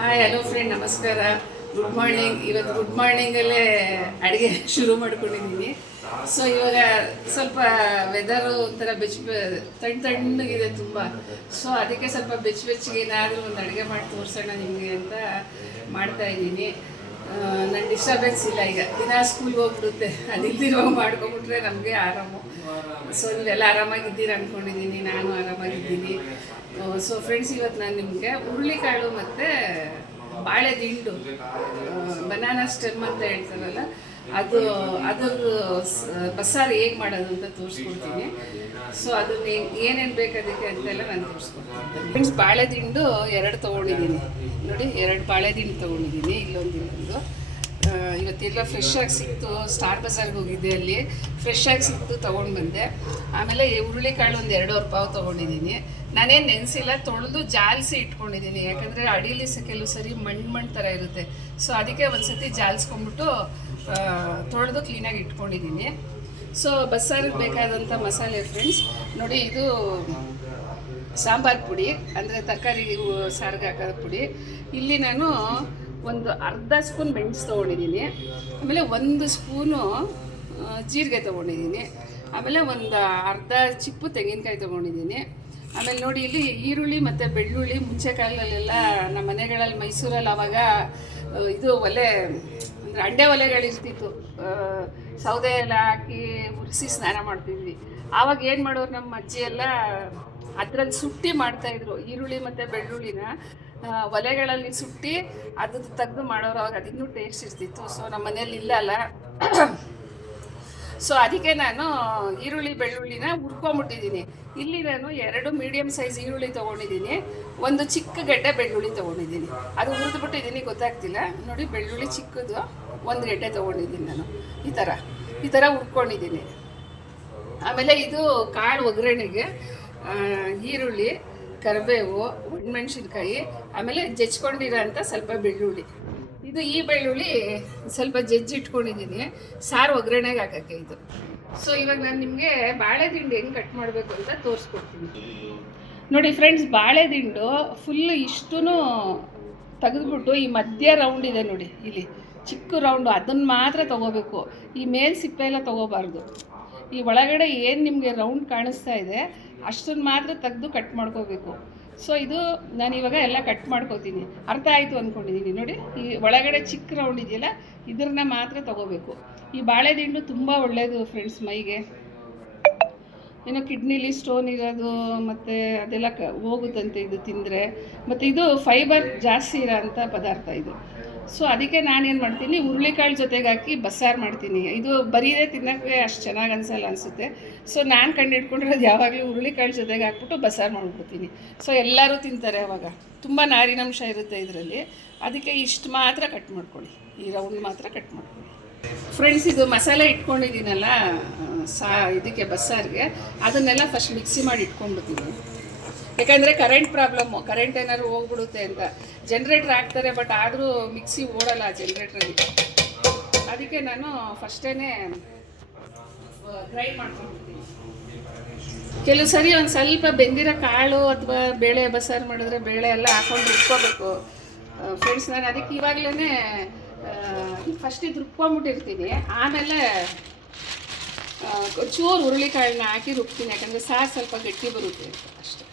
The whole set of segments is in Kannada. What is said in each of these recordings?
ಹಾಯ್ ಹಲೋ ಫ್ರೆಂಡ್, ನಮಸ್ಕಾರ. Good morning. ಇವತ್ತು ಗುಡ್ ಮಾರ್ನಿಂಗಲ್ಲೇ ಅಡುಗೆ ಶುರು ಮಾಡ್ಕೊಂಡಿದ್ದೀನಿ. ಸೊ ಇವಾಗ ಸ್ವಲ್ಪ ವೆದರು ಒಂಥರ ತಣ್ಣಗಿದೆ ತುಂಬ. ಸೊ ಅದಕ್ಕೆ ಸ್ವಲ್ಪ ಬೆಚ್ಚಗೆ ಏನಾದರೂ ಒಂದು ಅಡುಗೆ ಮಾಡಿ ತೋರಿಸೋಣ ನಿಮಗೆ ಅಂತ ಮಾಡ್ತಾಯಿದ್ದೀನಿ. ನನ್ನ ಡಿಸ್ಟರ್ಬೆನ್ಸ್ ಇಲ್ಲ. ಈಗ ದಿನ ಸ್ಕೂಲ್ಗೆ ಹೋಗ್ಬಿಡುತ್ತೆ, ಅದಿಲ್ದಿರೋ ಮಾಡ್ಕೊಂಬಿಟ್ರೆ ನಮಗೆ ಆರಾಮು. ಸೊ ನೀವೆಲ್ಲ ಆರಾಮಾಗಿದ್ದೀರ ಅಂದ್ಕೊಂಡಿದ್ದೀನಿ, ನಾನು ಆರಾಮಾಗಿದ್ದೀನಿ. ಸೊ ಫ್ರೆಂಡ್ಸ್, ಇವತ್ತು ನಾನು ನಿಮಗೆ ಹುರುಳಿಕಾಳು ಮತ್ತು ಬಾಳೆ ದಿಂಡು, ಬನಾನಾ ಸ್ಟೆಮ್ ಅಂತ ಹೇಳ್ತಾರಲ್ಲ, ಅದರದ್ದು ಬಸ್ಸಾರು ಹೇಗೆ ಮಾಡೋದು ಅಂತ ತೋರಿಸ್ಕೊಡ್ತೀನಿ. ಸೊ ಅದನ್ನ ಏನೇನು ಬೇಕು ಅದಕ್ಕೆ ಅಂತೆಲ್ಲ ನಾನು ತೋರಿಸ್ಕೊಡ್ತೀನಿ. ಫ್ರೆಂಡ್ಸ್, ಬಾಳೆ ದಿಂಡು 2 ತೊಗೊಂಡಿದ್ದೀನಿ ನೋಡಿ. 2 ಬಾಳೆ ದಿಂಡು ತೊಗೊಂಡಿದ್ದೀನಿ. ಇಲ್ಲೊಂದು ಇವತ್ತೆಲ್ಲ ಫ್ರೆಶ್ ಆಗಿ ಸಿಕ್ತು. ಸ್ಟಾರ್ ಬಜಾರ್ಗೆ ಹೋಗಿದ್ದೆ, ಅಲ್ಲಿ ಫ್ರೆಶ್ ಆಗಿ ಸಿಕ್ತು, ತೊಗೊಂಡು ಬಂದೆ. ಆಮೇಲೆ ಹುರುಳಿಕಾಳು ಒಂದು 2 ಪಾವು ತೊಗೊಂಡಿದ್ದೀನಿ. ನಾನೇನು ನೆನೆಸಿಲ್ಲ, ತೊಳೆದು ಜಾಲಿಸಿ ಇಟ್ಕೊಂಡಿದ್ದೀನಿ. ಯಾಕಂದರೆ ಅಡಿಲಿ ಕೆಲವು ಸರಿ ಮಣ್ಣು ಥರ ಇರುತ್ತೆ. ಸೊ ಅದಕ್ಕೆ ಒಂದು ಸತಿ ಜಾಲಿಸ್ಕೊಂಬಿಟ್ಟು ತೊಳೆದು ಕ್ಲೀನಾಗಿ ಇಟ್ಕೊಂಡಿದ್ದೀನಿ. ಸೊ ಬಸ್ಸಾರಿಗೆ ಬೇಕಾದಂಥ ಮಸಾಲೆ ಫ್ರೆಂಡ್ಸ್ ನೋಡಿ, ಇದು ಸಾಂಬಾರು ಪುಡಿ, ಅಂದರೆ ತರಕಾರಿ ಸಾರಿಗೆ ಹಾಕೋದು ಪುಡಿ. ಇಲ್ಲಿ ನಾನು ಒಂದು ಅರ್ಧ ಸ್ಪೂನ್ ಮೆಣಸು ತೊಗೊಂಡಿದ್ದೀನಿ. ಆಮೇಲೆ 1 ಸ್ಪೂನು ಜೀರಿಗೆ ತೊಗೊಂಡಿದ್ದೀನಿ. ಆಮೇಲೆ ಒಂದು ಅರ್ಧ ಚಿಪ್ಪು ತೆಂಗಿನಕಾಯಿ ತೊಗೊಂಡಿದ್ದೀನಿ. ಆಮೇಲೆ ನೋಡಿ, ಇಲ್ಲಿ ಈರುಳ್ಳಿ ಮತ್ತು ಬೆಳ್ಳುಳ್ಳಿ. ಮುಂಚೆ ಕಾಲದಲ್ಲೆಲ್ಲ ನಮ್ಮ ಮನೆಗಳಲ್ಲಿ ಮೈಸೂರಲ್ಲಿ ಆವಾಗ ಇದು ಒಲೆ ಅಂದರೆ ಅಂಡೆ ಒಲೆಗಳಿರ್ತಿತ್ತು. ಸೌದೆ ಎಲ್ಲ ಹಾಕಿ ಉರಿಸಿ ಸ್ನಾನ ಮಾಡ್ತಿದ್ವಿ. ಆವಾಗ ಏನು ಮಾಡೋರು ನಮ್ಮ ಅಜ್ಜಿ ಎಲ್ಲ, ಅದರಲ್ಲಿ ಸುಟ್ಟಿ ಮಾಡ್ತಾಯಿದ್ರು. ಈರುಳ್ಳಿ ಮತ್ತು ಬೆಳ್ಳುಳ್ಳಿನ ಒಲೆಗಳಲ್ಲಿ ಸುಟ್ಟಿ ಅದು ತೆಗೆದು ಮಾಡೋರು. ಅವಾಗ ಅದಿನ್ನೂ ಟೇಸ್ಟ್ ಇರ್ತಿತ್ತು. ಸೊ ನಮ್ಮ ಮನೇಲಿ ಇಲ್ಲಲ್ಲ. ಸೊ ಅದಕ್ಕೆ ನಾನು ಈರುಳ್ಳಿ ಬೆಳ್ಳುಳ್ಳಿನ ಹುರ್ಕೊಂಬಿಟ್ಟಿದ್ದೀನಿ. ಇಲ್ಲಿ ನಾನು 2 ಮೀಡಿಯಮ್ ಸೈಜ್ ಈರುಳ್ಳಿ ತೊಗೊಂಡಿದ್ದೀನಿ, 1 ಚಿಕ್ಕ ಗೆಡ್ಡೆ ಬೆಳ್ಳುಳ್ಳಿ ತೊಗೊಂಡಿದ್ದೀನಿ. ಅದು ಹುರಿದ್ಬಿಟ್ಟಿದ್ದೀನಿ, ಗೊತ್ತಾಗ್ತಿಲ್ಲ ನೋಡಿ. ಬೆಳ್ಳುಳ್ಳಿ ಚಿಕ್ಕದು 1 ಗೆಡ್ಡೆ ತೊಗೊಂಡಿದ್ದೀನಿ ನಾನು. ಈ ಥರ ಹುರ್ಕೊಂಡಿದ್ದೀನಿ. ಆಮೇಲೆ ಇದು ಕಾಳು ಒಗ್ಗರಣೆಗೆ ಈರುಳ್ಳಿ, ಕರಿಬೇವು, ಒಣಮೆಣ್ಸಿನ್ಕಾಯಿ, ಆಮೇಲೆ ಜಜ್ಕೊಂಡಿರೋ ಅಂಥ ಸ್ವಲ್ಪ ಬೆಳ್ಳುಳ್ಳಿ. ಈ ಬೆಳ್ಳುಳ್ಳಿ ಸ್ವಲ್ಪ ಜಜ್ಜಿಟ್ಕೊಂಡಿದ್ದೀನಿ ಸಾರು ಒಗ್ಗರಣೆಗೆ ಹಾಕೋಕ್ಕೆ ಇದು. ಸೊ ಇವಾಗ ನಾನು ನಿಮಗೆ ಬಾಳೆ ದಿಂಡು ಹೆಂಗೆ ಕಟ್ ಮಾಡಬೇಕು ಅಂತ ತೋರಿಸ್ಕೊಡ್ತೀನಿ ನೋಡಿ. ಫ್ರೆಂಡ್ಸ್, ಬಾಳೆ ದಿಂಡು ಫುಲ್ಲು ಇಷ್ಟೂ ತೆಗೆದ್ಬಿಟ್ಟು ಈ ಮಧ್ಯ ರೌಂಡ್ ಇದೆ ನೋಡಿ, ಇಲ್ಲಿ ಚಿಕ್ಕ ರೌಂಡು, ಅದನ್ನು ಮಾತ್ರ ತೊಗೋಬೇಕು. ಈ ಮೇಲ್ ಸಿಪ್ಪೆ ಎಲ್ಲ ತೊಗೋಬಾರ್ದು. ಈ ಒಳಗಡೆ ಏನು ನಿಮಗೆ ರೌಂಡ್ ಕಾಣಿಸ್ತಾ ಇದೆ ಅಷ್ಟನ್ನು ಮಾತ್ರ ತೆಗೆದು ಕಟ್ ಮಾಡ್ಕೋಬೇಕು. ಸೊ ಇದು ನಾನು ಇವಾಗ ಎಲ್ಲ ಕಟ್ ಮಾಡ್ಕೋತೀನಿ. ಅರ್ಥ ಆಯಿತು ಅಂದ್ಕೊಂಡಿದ್ದೀನಿ ನೋಡಿ. ಈ ಒಳಗಡೆ ಚಿಕ್ಕ ರೌಂಡ್ ಇದೆಯಲ್ಲ, ಇದನ್ನ ಮಾತ್ರ ತೊಗೋಬೇಕು. ಈ ಬಾಳೆ ದಿಂಡು ತುಂಬ ಒಳ್ಳೆಯದು ಫ್ರೆಂಡ್ಸ್ ಮೈಗೆ. ಏನೋ ಕಿಡ್ನಿಲಿ ಸ್ಟೋನ್ ಇರೋದು ಮತ್ತು ಅದೆಲ್ಲ ಹೋಗುತ್ತಂತೆ ಇದು ತಿಂದರೆ. ಮತ್ತು ಇದು ಫೈಬರ್ ಜಾಸ್ತಿ ಇರೋ ಅಂಥ ಪದಾರ್ಥ ಇದು. ಸೊ ಅದಕ್ಕೆ ನಾನೇನು ಮಾಡ್ತೀನಿ, ಹುರುಳಿಕಾಳು ಜೊತೆಗೆ ಹಾಕಿ ಬಸ್ಸಾರು ಮಾಡ್ತೀನಿ. ಇದು ಬರೀದೇ ತಿನ್ನೋಕ್ಕೆ ಅಷ್ಟು ಚೆನ್ನಾಗಿ ಅನಿಸುತ್ತೆ. ಸೊ ನಾನು ಕಂಡಿಡ್ಕೊಂಡಿರೋದು ಯಾವಾಗಲೂ ಹುರುಳಿಕಾಳು ಜೊತೆಗೆ ಹಾಕ್ಬಿಟ್ಟು ಬಸ್ಸಾರು ಮಾಡಿಬಿಡ್ತೀನಿ. ಸೊ ಎಲ್ಲರೂ ತಿಂತಾರೆ. ಅವಾಗ ತುಂಬ ನಾರಿನಂಶ ಇರುತ್ತೆ ಇದರಲ್ಲಿ. ಅದಕ್ಕೆ ಇಷ್ಟು ಮಾತ್ರ ಕಟ್ ಮಾಡ್ಕೊಳ್ಳಿ, ಈ ರೌಂಡ್ ಮಾತ್ರ ಕಟ್ ಮಾಡ್ಕೊಳ್ಳಿ ಫ್ರೆಂಡ್ಸ್. ಇದು ಮಸಾಲೆ ಇಟ್ಕೊಂಡಿದ್ದೀನಲ್ಲ ಇದಕ್ಕೆ ಬಸ್ಸಾರಿಗೆ, ಅದನ್ನೆಲ್ಲ ಫಸ್ಟ್ ಮಿಕ್ಸಿ ಮಾಡಿ ಇಟ್ಕೊಂಡ್ಬಿಡ್ತೀನಿ. ಯಾಕಂದರೆ ಕರೆಂಟ್ ಪ್ರಾಬ್ಲಮ್ಮು, ಕರೆಂಟ್ ಏನಾದ್ರು ಹೋಗ್ಬಿಡುತ್ತೆ ಅಂತ. ಜನ್ರೇಟ್ರ್ ಹಾಕ್ತಾರೆ, ಬಟ್ ಆದರೂ ಮಿಕ್ಸಿ ಓಡಲ್ಲ ಜನ್ರೇಟ್ರಲ್ಲಿ. ಅದಕ್ಕೆ ನಾನು ಫಸ್ಟೇ ಗ್ರೈಂಡ್ ಮಾಡ್ಕೊಂಡ್ಬಿಡ್ತೀನಿ. ಕೆಲವು ಸರಿ ಒಂದು ಸ್ವಲ್ಪ ಬೆಂದಿರೋ ಕಾಳು ಅಥವಾ ಬೇಳೆ ಬಸ್ಸಾರು ಮಾಡಿದ್ರೆ ಬೇಳೆ ಎಲ್ಲ ಹಾಕೊಂಡು ರುಬ್ಕೋಬೇಕು ಫ್ರೆಂಡ್ಸ್. ನಾನು ಅದಕ್ಕೆ ಇವಾಗಲೇ ಫಸ್ಟ್ ಇದು ರುಬ್ಕೊಂಬಿಟ್ಟಿರ್ತೀನಿ. ಆಮೇಲೆ ಚೂರು ಹುರುಳಿಕಾಳನ್ನ ಹಾಕಿ ರುಬ್ತೀನಿ, ಯಾಕಂದರೆ ಸಾರು ಸ್ವಲ್ಪ ಗಟ್ಟಿ ಬರುತ್ತೆ ಅಂತ ಅಷ್ಟೇ.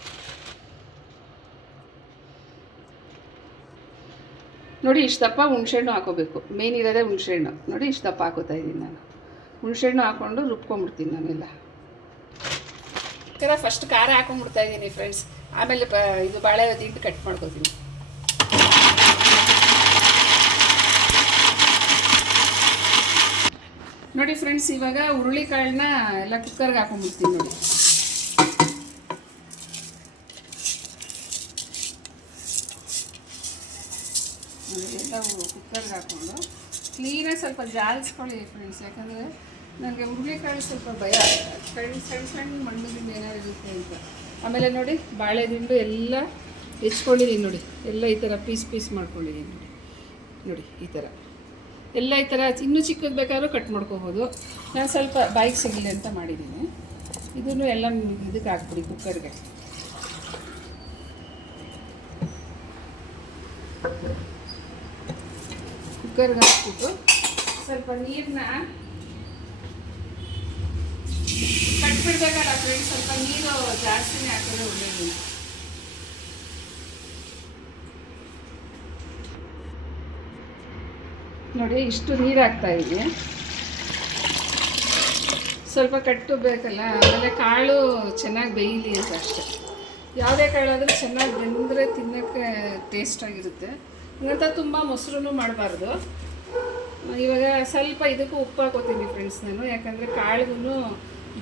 ನೋಡಿ, ಇಷ್ಟು ದಪ್ಪ ಹುಣ್ಸೆಹಣ್ಣು ಹಾಕೋಬೇಕು. ಮೇನ್ ಇರೋದೇ ಹುಣ್ಸೆಹಣ್ಣು ನೋಡಿ. ಇಷ್ಟು ದಪ್ಪ ಹಾಕೋತಾ ಇದ್ದೀನಿ ನಾನು. ಹುಣ್ಸೆಹಣ್ಣು ಹಾಕ್ಕೊಂಡು ರುಬ್ಕೊಂಡ್ಬಿಡ್ತೀನಿ ನಾನೆಲ್ಲ. ಫಸ್ಟ್ ಖಾರ ಹಾಕೊಂಡ್ಬಿಡ್ತಾ ಇದ್ದೀನಿ ಫ್ರೆಂಡ್ಸ್. ಆಮೇಲೆ ಇದು ಬಾಳೆ ದಿಂಡು ಕಟ್ ಮಾಡ್ಕೋತೀನಿ. ನೋಡಿ ಫ್ರೆಂಡ್ಸ್, ಇವಾಗ ಹುರುಳಿಕಾಳನ್ನ ಎಲ್ಲ ಕುಕ್ಕರ್ಗೆ ಹಾಕೊಂಡ್ಬಿಡ್ತೀನಿ ನೋಡಿ. ಎಲ್ಲ ಕುಕ್ಕರ್ಗೆ ಹಾಕ್ಕೊಂಡು ಕ್ಲೀನಾಗಿ ಸ್ವಲ್ಪ ಜಾಲಿಸ್ಕೊಳ್ಳಿ ಫ್ರೆಂಡ್ಸ್. ಯಾಕಂದರೆ ನನಗೆ ಹುರುಳಿಕಾಳು ಸ್ವಲ್ಪ ಭಯ, ಸಣ್ಣ ಮಣ್ಣದಿಂದ ಏನಾರು ಇರುತ್ತೆ ಅಂತ. ಆಮೇಲೆ ನೋಡಿ, ಬಾಳೆ ದಿಂಡು ಎಲ್ಲ ಹೆಚ್ಕೊಂಡಿದ್ದೀನಿ ನೋಡಿ. ಎಲ್ಲ ಈ ಥರ ಪೀಸ್ ಮಾಡ್ಕೊಂಡಿದ್ದೀನಿ ನೋಡಿ. ಈ ಥರ ಎಲ್ಲ ಈ ಥರ ಇನ್ನೂ ಚಿಕ್ಕದು ಬೇಕಾದ್ರೂ ಕಟ್ ಮಾಡ್ಕೋಬೋದು. ನಾನು ಸ್ವಲ್ಪ ಬಾಯಿಗೆ ಸಿಗಲಿ ಅಂತ ಮಾಡಿದ್ದೀನಿ. ಇದನ್ನು ಎಲ್ಲ ಇದಕ್ಕೆ ಹಾಕ್ಬಿಡಿ ಕುಕ್ಕರ್ಗೆ. ಕುಕ್ಕರ್ಗೆ ಹಾಕ್ಬಿಟ್ಟು ಸ್ವಲ್ಪ ನೀರನ್ನ ಕಟ್ಬಿಡ್ಬೇಕಲ್ಲ ಫ್ರೆಂಡ್ಸ್, ಸ್ವಲ್ಪ ನೀರು ಜಾಸ್ತಿನೇ ಹಾಕಿದ್ರೆ ಒಳ್ಳೇದು. ನೋಡಿ ಇಷ್ಟು ನೀರು ಹಾಕ್ತಾ ಇದ್ದೀನಿ. ಸ್ವಲ್ಪ ಕಟ್ಟು ಬೇಕಲ್ಲ, ಆಮೇಲೆ ಕಾಳು ಚೆನ್ನಾಗಿ ಬೇಯಲಿ ಅಂತ ಅಷ್ಟೆ. ಯಾವುದೇ ಕಾಳಾದರೂ ಚೆನ್ನಾಗಿ ಬೆಂದರೆ ತಿನ್ನೋಕ್ಕೆ ಟೇಸ್ಟಾಗಿರುತ್ತೆ. ಹಂಗಂತ ತುಂಬ ಮೊಸರು ಮಾಡಬಾರ್ದು. ಇವಾಗ ಸ್ವಲ್ಪ ಇದಕ್ಕೂ ಉಪ್ಪು ಹಾಕೋತೀನಿ ಫ್ರೆಂಡ್ಸ್ ನಾನು, ಯಾಕಂದರೆ ಕಾಳಿಗೂ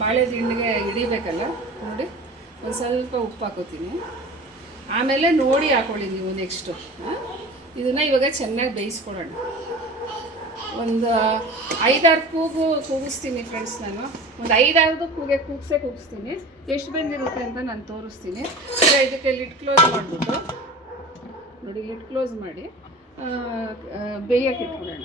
ಬಾಳೆ ದಿಂಡಿಗೆ ಹಿಡಿಬೇಕಲ್ಲ. ನೋಡಿ ಒಂದು ಸ್ವಲ್ಪ ಉಪ್ಪು ಹಾಕೋತೀನಿ, ಆಮೇಲೆ ನೋಡಿ ಹಾಕೊಳ್ಳಿ ನೀವು ನೆಕ್ಸ್ಟು. ಇದನ್ನು ಇವಾಗ ಚೆನ್ನಾಗಿ ಬೇಯಿಸ್ಕೊಳ್ಳೋಣ. ಒಂದು 5-6 ಕೂಗಿಸ್ತೀನಿ ಫ್ರೆಂಡ್ಸ್ ನಾನು. ಒಂದು 5-6 ಕೂಗಿಸ್ತೀನಿ. ಎಷ್ಟು ಬೆಂದಿರುತ್ತೆ ಅಂತ ನಾನು ತೋರಿಸ್ತೀನಿ. ಇದಕ್ಕೆ ಲಿಡ್ ಕ್ಲೋಸ್ ಮಾಡಿಬಿಟ್ಟು ನೋಡಿ, ಲಿಡ್ ಕ್ಲೋಸ್ ಮಾಡಿ ಬೇಯಕ್ಕೆ ಇಟ್ಬಿಡೋಣ.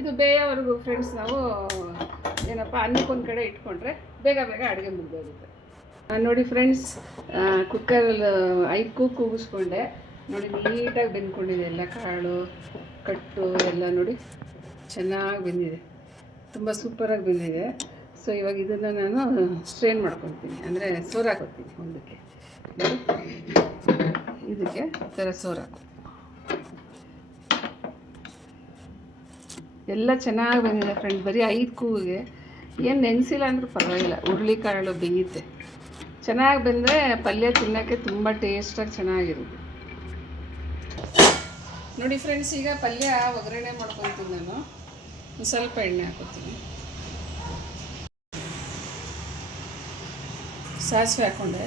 ಇದು ಬೇಯೋವರೆಗೂ ಫ್ರೆಂಡ್ಸ್ ನಾವು ಏನಪ್ಪ ಅನ್ನಕ್ಕೊಂದು ಕಡೆ ಇಟ್ಕೊಂಡ್ರೆ ಬೇಗ ಅಡುಗೆ ಮುಗಿದೋಗುತ್ತೆ. ನೋಡಿ ಫ್ರೆಂಡ್ಸ್, ಕುಕ್ಕರಲ್ಲಿ 5 ಕೂಗಿಸ್ಕೊಂಡೆ. ನೋಡಿ ನೀಟಾಗಿ ಬೆಂದ್ಕೊಂಡಿದೆ ಎಲ್ಲ, ಕಾಳು ಕಟ್ಟು ಎಲ್ಲ ನೋಡಿ ಚೆನ್ನಾಗಿ ಬೆಂದಿದೆ, ತುಂಬ ಸೂಪರಾಗಿ ಬೆಂದಿದೆ. ಸೊ ಇವಾಗ ಇದನ್ನು ನಾನು ಸ್ಟ್ರೈನ್ ಮಾಡ್ಕೊತೀನಿ, ಅಂದರೆ ಸೋರು ಹಾಕೋತೀನಿ ಒಂದಕ್ಕೆ. ಇದಕ್ಕೆ ಈ ಥರ ಸೋರು ಹಾಕೋ. ಎಲ್ಲ ಚೆನ್ನಾಗಿ ಬಂದಿದೆ ಫ್ರೆಂಡ್. ಬರೀ 5 ಕೂಗಿಗೆ ಏನು ನೆನೆಸಿಲ್ಲ ಅಂದರೂ ಪರವಾಗಿಲ್ಲ, ಹುರುಳಿಕಾಳು ಬೇಯುತ್ತೆ. ಚೆನ್ನಾಗಿ ಬಂದರೆ ಪಲ್ಯ ತಿನ್ನೋಕ್ಕೆ ತುಂಬ ಟೇಸ್ಟಾಗಿ ಚೆನ್ನಾಗಿರುತ್ತೆ. ನೋಡಿ ಫ್ರೆಂಡ್ಸ್, ಈಗ ಪಲ್ಯ ಒಗ್ಗರಣೆ ಮಾಡ್ಕೊತೀನಿ ನಾನು. ಒಂದು ಸ್ವಲ್ಪ ಎಣ್ಣೆ ಹಾಕೋತೀನಿ, ಸಾಸಿವೆ ಹಾಕ್ಕೊಂಡೆ,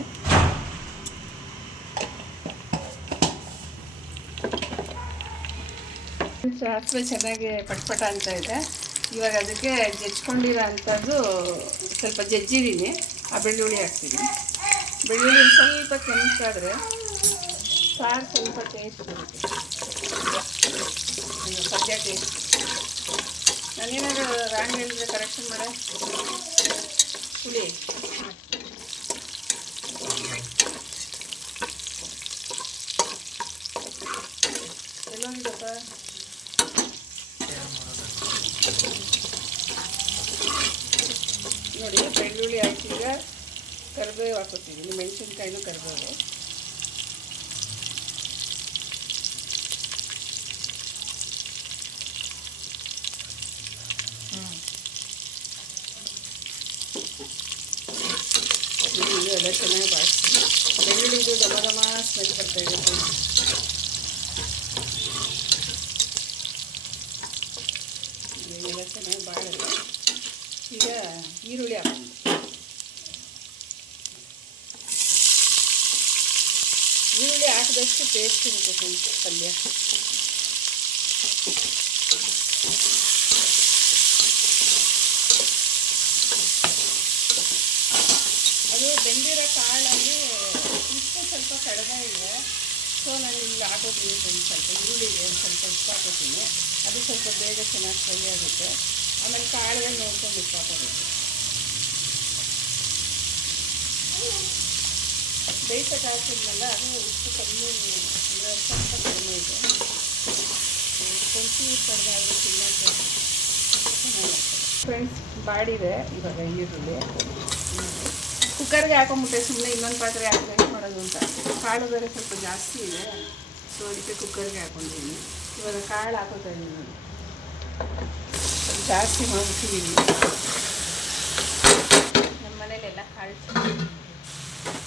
ಸಾಸಿವೆ ಚೆನ್ನಾಗಿ ಪಟ್ಪಟ ಅಂತ ಇದೆ. ಇವಾಗ ಅದಕ್ಕೆ ಜಜ್ಕೊಂಡಿರೋ ಅಂಥದ್ದು ಸ್ವಲ್ಪ ಜಜ್ಜಿದ್ದೀನಿ, ಆ ಬೆಳ್ಳುಳ್ಳಿ ಹಾಕ್ತೀನಿ. ಬೆಳ್ಳುಳ್ಳಿ ಸ್ವಲ್ಪ ಕೆಂಪಾದರೆ ಸಾರು ಸ್ವಲ್ಪ ಟೇಸ್ಟ್ ಬರುತ್ತೆ, ಪಲ್ಯ ಟೇಸ್ಟ್. ನಾನೇನಾದರೂ ರಾಂಗ್ ಹೇಳಿದ್ರೆ ಕರೆಕ್ಷನ್ ಮಾಡ. ಹುಳಿ ಎಲ್ಲೋಗಿದಪ್ಪ. ನೋಡಿ ಬೆಳ್ಳುಳ್ಳಿ ಹಾಕಿಈಗ ಕರಿಬೇವು ಹಾಕೋತಿದ್ದೀನಿ, ಮೆಣಸಿನ್ಕಾಯಿನೂ ಕರಿಬೇವು. ಎಲ್ಲ ಚೆನ್ನಾಗಿ ಬಾಡಿಸ್ತೀನಿ. ಬೆಳ್ಳುಳ್ಳಿದು ಘಮ ಸ್ಮೆಲ್ ಬರ್ತಾಯಿದೆ. ಎಲ್ಲ ಚೆನ್ನಾಗಿ ಬಾಡಿದೆ. ಈಗ ಈರುಳ್ಳಿ ಹಾಕ್ತೀನಿ. ಈರುಳ್ಳಿ ಹಾಕಿದಷ್ಟು ಟೇಸ್ಟ್ ಇರುತ್ತೆ ಪಲ್ಯ. ಅದು ಬೆಂದಿರೋ ಕಾಳಲ್ಲಿ ಉಪ್ಪು ಸ್ವಲ್ಪ ಕಡಿಮೆ ಇದೆ. ಸೊ ನಾನು ಇಲ್ಲಿ ಹಾಕೋತೀನಿ ಸ್ವಲ್ಪ ಈರುಳ್ಳಿಗೆ ಒಂದು ಸ್ವಲ್ಪ ಉಪ್ಪು ಹಾಕೋತೀನಿ. ಅದು ಸ್ವಲ್ಪ ಬೇಗ ಚೆನ್ನಾಗಿ ಫ್ರೈ ಆಗುತ್ತೆ. ಆಮೇಲೆ ಕಾಳುಗಳು ನೋಡ್ಕೊಂಡು ಉಪ್ಪು ಹಾಕೋಬೇಕು. ಬೇಯಿಸೋಕೆ ಹಾಕಿದ್ನಲ್ಲ, ಅದು ಉಪ್ಪು ಕಮ್ಮಿ ಇದೆ, ಸ್ವಲ್ಪ ಕಡಿಮೆ ಇದೆ. ಕೊಂಚು ಕಡಿಮೆ ಆದರೆ ತಿನ್ನೋಕ್ಕೆ ಚೆನ್ನಾಗಿರ್ತದೆ ಫ್ರೆಂಡ್ಸ್. ಬಾಡಿದೆ ಇವಾಗ ಈರುಳ್ಳಿ. ಕುಕ್ಕರ್ಗೆ ಹಾಕೊಂಬಿಟ್ಟೆ ಸುಮ್ಮನೆ, ಇನ್ನೊಂದು ಪಾತ್ರೆ ಹಾಕಿ ವೇಸ್ಟ್ ಮಾಡೋದು ಅಂತ. ಕಾಳು ಬೇರೆ ಸ್ವಲ್ಪ ಜಾಸ್ತಿ ಇದೆ, ಸೊ ಅದಕ್ಕೆ ಕುಕ್ಕರ್ಗೆ ಹಾಕೊಂಡಿದ್ದೀನಿ. ಇವಾಗ ಕಾಳು ಹಾಕೋತಾ ಇದ್ದೀನಿ ನೋಡಿ, ಸ್ವಲ್ಪ ಜಾಸ್ತಿ ಮಾಡ್ಬಿಟ್ಟಿದ್ದೀನಿ. ನಮ್ಮ ಮನೇಲೆಲ್ಲ ಕಾಳು,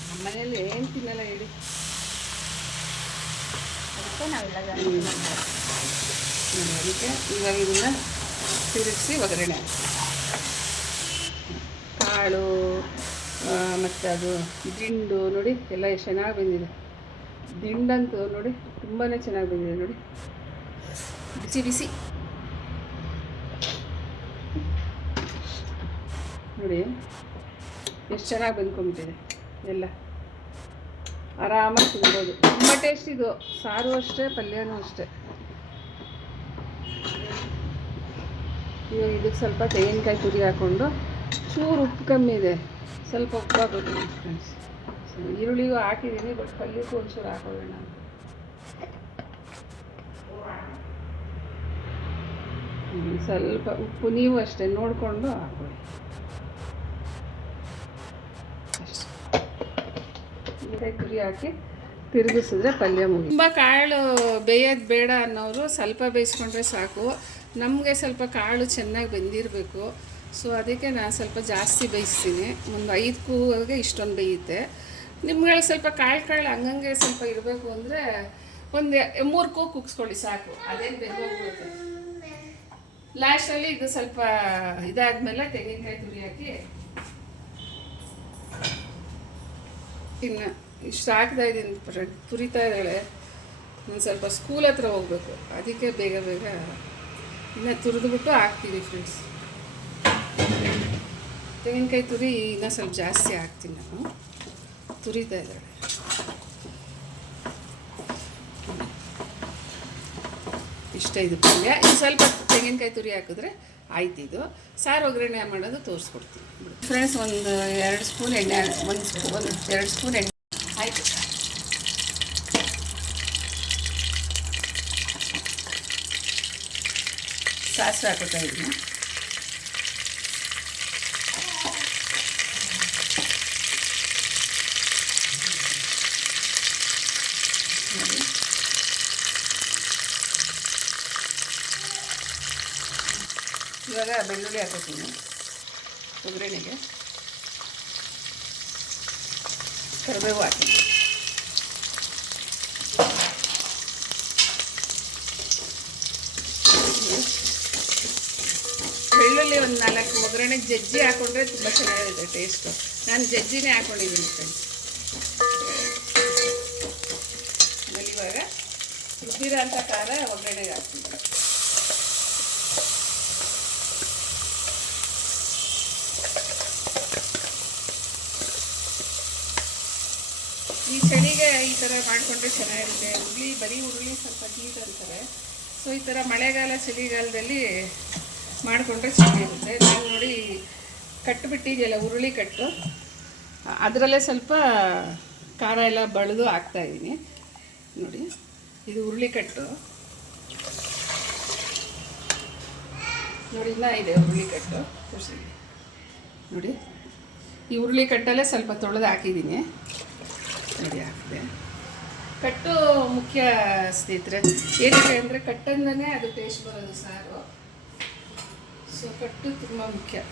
ನಮ್ಮ ಮನೇಲಿ ಏನು ತಿನ್ನಲ್ಲ ಹೇಳಿ, ಅದಕ್ಕೆ ನಾವೆಲ್ಲ ಅದಕ್ಕೆ ಇವಾಗ ಇದನ್ನು ತಿರುಗಿಸಿ ಒಗ್ಗರಣೆ ಕಾಳು ಮತ್ತು ಅದು ದಿಂಡು ನೋಡಿ ಎಲ್ಲ ಎಷ್ಟು ಚೆನ್ನಾಗಿ ಬಂದಿದೆ. ದಿಂಡಂತೂ ನೋಡಿ ತುಂಬಾ ಚೆನ್ನಾಗಿ ಬಂದಿದೆ ನೋಡಿ, ಬಿಸಿ ಬಿಸಿ ನೋಡಿ ಎಷ್ಟು ಚೆನ್ನಾಗಿ ಬಂದ್ಕೊಂಬಿಟ್ಟಿದೆ. ಎಲ್ಲ ಆರಾಮಾಗಿ ತಿನ್ಬೋದು, ತುಂಬ ಟೇಸ್ಟ್ ಇದು. ಸಾರು ಅಷ್ಟೇ, ಪಲ್ಯನೂ ಅಷ್ಟೇ. ಇವಾಗ ಇದಕ್ಕೆ ಸ್ವಲ್ಪ ತೆಂಗಿನಕಾಯಿ ತುರಿ ಹಾಕ್ಕೊಂಡು ಚೂರು ಉಪ್ಪು ಕಮ್ಮಿ ಇದೆ, ಸ್ವಲ್ಪ ಉಪ್ಪು ಹಾಕೋತೀನಿ ಫ್ರೆಂಡ್ಸ್. ಈರುಳ್ಳಿಗೂ ಹಾಕಿದ್ದೀನಿ, ಬಟ್ ಪಲ್ಯಕ್ಕೂ ಒಂಚೂರು ಹಾಕೊಳ್ಳೋಣ. ಸ್ವಲ್ಪ ಉಪ್ಪು ನೀವು ಅಷ್ಟೇ ನೋಡಿಕೊಂಡು ಹಾಕೊಳ್ಳಿ. ತುರಿ ಹಾಕಿ ತಿರುಗಿಸಿದ್ರೆ ಪಲ್ಯ ಮುಗಿ. ತುಂಬ ಕಾಳು ಬೇಯೋದು ಬೇಡ ಅನ್ನೋರು ಸ್ವಲ್ಪ ಬೇಯಿಸ್ಕೊಂಡ್ರೆ ಸಾಕು. ನಮಗೆ ಸ್ವಲ್ಪ ಕಾಳು ಚೆನ್ನಾಗಿ ಬೆಂದಿರಬೇಕು. ಸೊ ಅದಕ್ಕೆ ನಾನು ಸ್ವಲ್ಪ ಜಾಸ್ತಿ ಬೇಯಿಸ್ತೀನಿ. ಒಂದು 5 ಕೂಗೆ ಇಷ್ಟೊಂದು ಬೇಯುತ್ತೆ. ನಿಮ್ಗಳಿಗೆ ಸ್ವಲ್ಪ ಕಾಳು ಹಂಗಂಗೆ ಸ್ವಲ್ಪ ಇರಬೇಕು ಅಂದರೆ ಒಂದು 3 ಕೂಗು ಕುಗ್ಸ್ಕೊಳ್ಳಿ ಸಾಕು, ಅದೇನು ಬೆಂದೋಗ್ಬಿಡುತ್ತೆ. ಲಾಸ್ಟಲ್ಲಿ ಇದು ಸ್ವಲ್ಪ ಇದಾದ್ಮೇಲೆ ತೆಂಗಿನಕಾಯಿ ತುರಿ ಹಾಕಿ ಇನ್ನು ಇಷ್ಟು ಹಾಕ್ತಾ ಇದ್ದೀನಿ. ತುರಿತಾ ಇದ್ದಾಳೆ. ನಾನು ಸ್ವಲ್ಪ ಸ್ಕೂಲ್ ಹತ್ರ ಹೋಗಬೇಕು, ಅದಕ್ಕೆ ಬೇಗ ಇನ್ನು ತುರಿದ್ಬಿಟ್ಟು ಹಾಕ್ತೀವಿ ಫ್ರೆಂಡ್ಸ್. ತೆಂಗಿನಕಾಯಿ ತುರಿ ಇನ್ನೂ ಸ್ವಲ್ಪ ಜಾಸ್ತಿ ಹಾಕ್ತೀನಿ ನಾನು. ತುರಿತಾ ಇದ್ದಾಳೆ. ಇಷ್ಟ ಇದು ಪಲ್ಯ. ಇದು ಸ್ವಲ್ಪ ತೆಂಗಿನಕಾಯಿ ತುರಿ ಹಾಕಿದ್ರೆ ಆಯ್ತು. ಇದು ಸಾರು ಒಗ್ಗರಣೆ ಮಾಡೋದು ತೋರಿಸ್ಕೊಡ್ತೀನಿ ಫ್ರೆಂಡ್ಸ್. ಒಂದು 2 ಸ್ಪೂನ್ ಎಣ್ಣೆ, ಒಂದು 2 ಸ್ಪೂನ್ ಎಣ್ಣೆ ಆಯಿತು. ಸಾಸಿವೆ ಹಾಕೋತಾ ಇದ್ದೀನಿ. ಇವಾಗ ಬೆಳ್ಳುಳ್ಳಿ ಹಾಕೋತೀನಿ ಒಗ್ಗರಣೆಗೆ. ಕರಿಬೇವು ಹಾಕ್ತೀನಿ. ಬೆಳ್ಳುಳ್ಳಿ ಒಂದು 4 ಒಗ್ಗರಣೆಗೆ ಜಜ್ಜಿ ಹಾಕೊಂಡ್ರೆ ತುಂಬ ಚೆನ್ನಾಗಿರುತ್ತೆ ಟೇಸ್ಟು. ನಾನು ಜಜ್ಜಿನೇ ಹಾಕೊಂಡಿದ್ದೀನಿ ಫ್ರೆಂಡ್ಸ್. ಆಮೇಲೆ ಇವಾಗ ರುಬ್ಬಿರೋ ಅಂಥ ಖಾರ ಒಗ್ಗರಣೆಗೆ ಹಾಕ್ತೀನಿ. ಈ ಚಳಿಗೆ ಈ ಥರ ಮಾಡಿಕೊಂಡ್ರೆ ಚೆನ್ನಾಗಿರುತ್ತೆ. ಬರೀ ಹುರುಳಿ ಸ್ವಲ್ಪ ಹೀಟ್ ಅಂತಾರೆ. ಸೊ ಈ ಥರ ಮಳೆಗಾಲ ಚಳಿಗಾಲದಲ್ಲಿ ಮಾಡಿಕೊಂಡ್ರೆ ಚೆನ್ನಾಗಿರುತ್ತೆ. ನಾನು ನೋಡಿ ಕಟ್ಟುಬಿಟ್ಟಿದೆಯಲ್ಲ ಹುರುಳಿ ಕಟ್ಟು, ಅದರಲ್ಲೇ ಸ್ವಲ್ಪ ಖಾರ ಎಲ್ಲ ಬಳಿದು ಹಾಕ್ತಾಯಿದ್ದೀನಿ ನೋಡಿ. ಇದು ಹುರುಳಿ ಕಟ್ಟು ನೋಡಿ, ಇನ್ನೂ ಇದೆ ಹುರುಳಿ ಕಟ್ಟು ತೋರಿಸಿ ನೋಡಿ. ಈ ಹುರುಳಿ ಕಟ್ಟಲ್ಲೇ ಸ್ವಲ್ಪ ತೊಳೆದು ಹಾಕಿದ್ದೀನಿ ನೋಡಿ. ಹಾಕಿದೆ. ಕಟ್ಟು ಮುಖ್ಯ ಸ್ನೇಹಿತರೆ. ಏನಕ್ಕೆ ಅಂದರೆ ಕಟ್ಟಂದನೇ ಅದು ಟೇಸ್ಟ್ ಬರೋದು ಸಾರು. ಸೊ ಕಟ್ಟು ತುಂಬ ಮುಖ್ಯ.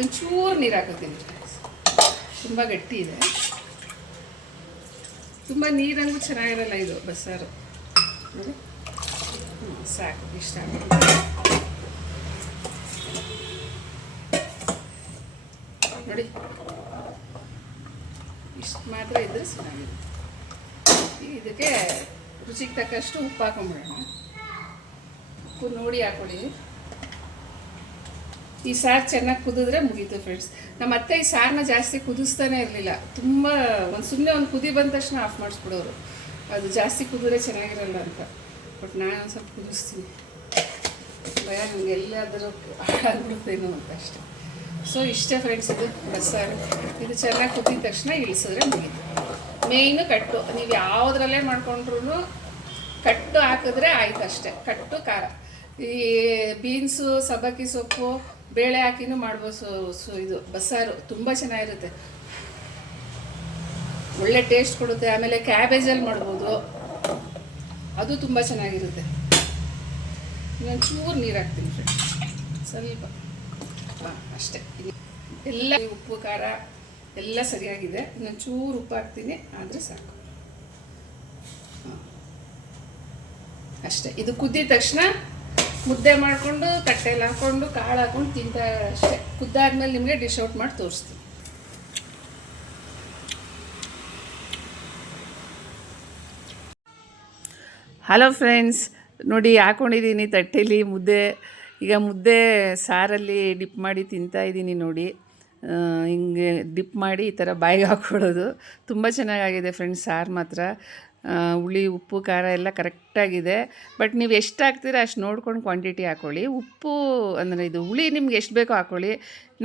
ಒಂಚೂರು ನೀರು ಹಾಕೋತೀನಿ. ತುಂಬ ಗಟ್ಟಿ ಇದೆ, ತುಂಬ ನೀರಂಗೂ ಚೆನ್ನಾಗಿರಲ್ಲ ಇದು ಬಸ್ಸಾರು ನೋಡಿ. ಸಾಕು, ಇಷ್ಟ ನೋಡಿ. ಇಷ್ಟು ಮಾತ್ರ ಇದ್ರೆ ಚೆನ್ನಾಗಿದೆ. ಇದಕ್ಕೆ ರುಚಿಗೆ ತಕ್ಕಷ್ಟು ಉಪ್ಪು ಹಾಕೊಂಡ್ಬಿಡೋಣ. ಉಪ್ಪು ನೋಡಿ ಹಾಕೊಳ್ಳಿ. ಈ ಸಾರು ಚೆನ್ನಾಗಿ ಕುದಿದ್ರೆ ಮುಗೀತು ಫ್ರೆಂಡ್ಸ್. ನಮ್ಮ ಅತ್ತೆ ಈ ಸಾರನ್ನ ಜಾಸ್ತಿ ಕುದಿಸ್ತಾನೆ ಇರಲಿಲ್ಲ. ತುಂಬ ಸುಮ್ಮನೆ ಒಂದು ಕುದಿ ಬಂದ ತಕ್ಷಣ ಆಫ್ ಮಾಡಿಸ್ಬಿಡೋರು. ಅದು ಜಾಸ್ತಿ ಕುದಿದ್ರೆ ಚೆನ್ನಾಗಿರಲ್ಲ ಅಂತ. ಬಟ್ ನಾನು ಒಂದು ಸ್ವಲ್ಪ ಕುದಿಸ್ತೀನಿ, ಭಯ ನನಗೆ ಎಲ್ಲಾದರೂ ಹಾಳಾಗ್ಬಿಡುತ್ತೇನೋ ಅಂತ ಅಷ್ಟೆ. ಸೊ ಇಷ್ಟೇ ಫ್ರೆಂಡ್ಸ್, ಇದು ಬಸ್ಸಾರು. ಇದು ಚೆನ್ನಾಗಿ ಕುದಿದ ತಕ್ಷಣ ಇಳಿಸಿದ್ರೆ ಮುಗೀತು. ಮೇಯ್ನು ಕಟ್ಟು. ನೀವು ಯಾವುದ್ರಲ್ಲೇ ಮಾಡ್ಕೊಂಡ್ರೂ ಕಟ್ಟು ಹಾಕಿದ್ರೆ ಆಯ್ತು ಅಷ್ಟೇ. ಕಟ್ಟು ಖಾರ. ಈ ಬೀನ್ಸು, ಸಬ್ಬಕ್ಕಿ ಸೊಪ್ಪು, ಬೇಳೆ ಹಾಕಿನೂ ಮಾಡ್ಬೋದು. ಇದು ಬಸ್ಸಾರು ತುಂಬ ಚೆನ್ನಾಗಿರುತ್ತೆ, ಒಳ್ಳೆ ಟೇಸ್ಟ್ ಕೊಡುತ್ತೆ. ಆಮೇಲೆ ಕ್ಯಾಬೇಜಲ್ಲಿ ಮಾಡ್ಬೋದು, ಅದು ತುಂಬ ಚೆನ್ನಾಗಿರುತ್ತೆ. ಇನ್ನೊಂದು ಚೂರು ನೀರು ಹಾಕ್ತೀನಿ ಫ್ರೆಂಡ್ಸ್, ಸ್ವಲ್ಪ. ಅಷ್ಟೇ. ಎಲ್ಲ ಉಪ್ಪು ಖಾರ ಎಲ್ಲ ಸರಿಯಾಗಿದೆ. ಇನ್ನೊಂದು ಚೂರು ಉಪ್ಪು ಹಾಕ್ತೀನಿ, ಆದರೆ ಸಾಕು. ಅಷ್ಟೇ. ಇದು ಕುದ್ದಿದ ತಕ್ಷಣ ಮುದ್ದೆ ಮಾಡಿಕೊಂಡು ತಟ್ಟೆಯಲ್ಲಿ ಹಾಕ್ಕೊಂಡು ಕಾಳು ಹಾಕ್ಕೊಂಡು ತಿಂತ ಅಷ್ಟೇ. ಕುದ್ದಾದ್ಮೇಲೆ ನಿಮಗೆ ಡಿಶ್ ಔಟ್ ಮಾಡಿ ತೋರಿಸ್ತೀನಿ. ಹಲೋ ಫ್ರೆಂಡ್ಸ್, ನೋಡಿ ಹಾಕ್ಕೊಂಡಿದ್ದೀನಿ ತಟ್ಟೆಲಿ ಮುದ್ದೆ. ಈಗ ಮುದ್ದೆ ಸಾರಲ್ಲಿ ಡಿಪ್ ಮಾಡಿ ತಿಂತಾಯಿದ್ದೀನಿ ನೋಡಿ. ಹಿಂಗೆ ಡಿಪ್ ಮಾಡಿ ಈ ಥರ ಬಾಯಿಗೆ ಹಾಕ್ಕೊಳ್ಳೋದು. ತುಂಬ ಚೆನ್ನಾಗಾಗಿದೆ ಫ್ರೆಂಡ್ಸ್ ಸಾರು ಮಾತ್ರ. ಹುಳಿ ಉಪ್ಪು ಖಾರ ಎಲ್ಲ ಕರೆಕ್ಟಾಗಿದೆ. ಬಟ್ ನೀವು ಎಷ್ಟು ಹಾಕ್ತೀರ ಅಷ್ಟು ನೋಡ್ಕೊಂಡು ಕ್ವಾಂಟಿಟಿ ಹಾಕ್ಕೊಳ್ಳಿ. ಉಪ್ಪು ಅಂದರೆ ಇದು ಹುಳಿ ನಿಮ್ಗೆ ಎಷ್ಟು ಬೇಕೋ ಹಾಕ್ಕೊಳ್ಳಿ.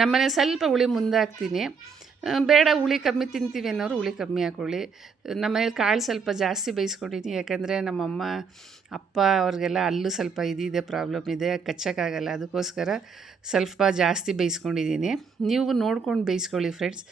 ನಮ್ಮನೆ ಸ್ವಲ್ಪ ಹುಳಿ ಮುಂದೆ ಹಾಕ್ತೀನಿ. ಬೇಡ ಹುಳಿ ಕಮ್ಮಿ ತಿಂತೀವಿ ಅನ್ನೋರು ಹುಳಿ ಕಮ್ಮಿ ಹಾಕ್ಕೊಳ್ಳಿ. ನಮ್ಮನೇಲಿ ಕಾಳು ಸ್ವಲ್ಪ ಜಾಸ್ತಿ ಬೇಯಿಸ್ಕೊಂಡಿದ್ದೀನಿ, ಯಾಕಂದರೆ ನಮ್ಮಮ್ಮ ಅಪ್ಪ ಅವ್ರಿಗೆಲ್ಲ ಅಲ್ಲೂ ಸ್ವಲ್ಪ ಇದಿದೆ, ಪ್ರಾಬ್ಲಮ್ ಇದೆ, ಕಚ್ಚೋಕ್ಕಾಗಲ್ಲ. ಅದಕ್ಕೋಸ್ಕರ ಸ್ವಲ್ಪ ಜಾಸ್ತಿ ಬೇಯಿಸ್ಕೊಂಡಿದ್ದೀನಿ. ನೀವು ನೋಡ್ಕೊಂಡು ಬೇಯಿಸ್ಕೊಳ್ಳಿ ಫ್ರೆಂಡ್ಸ್.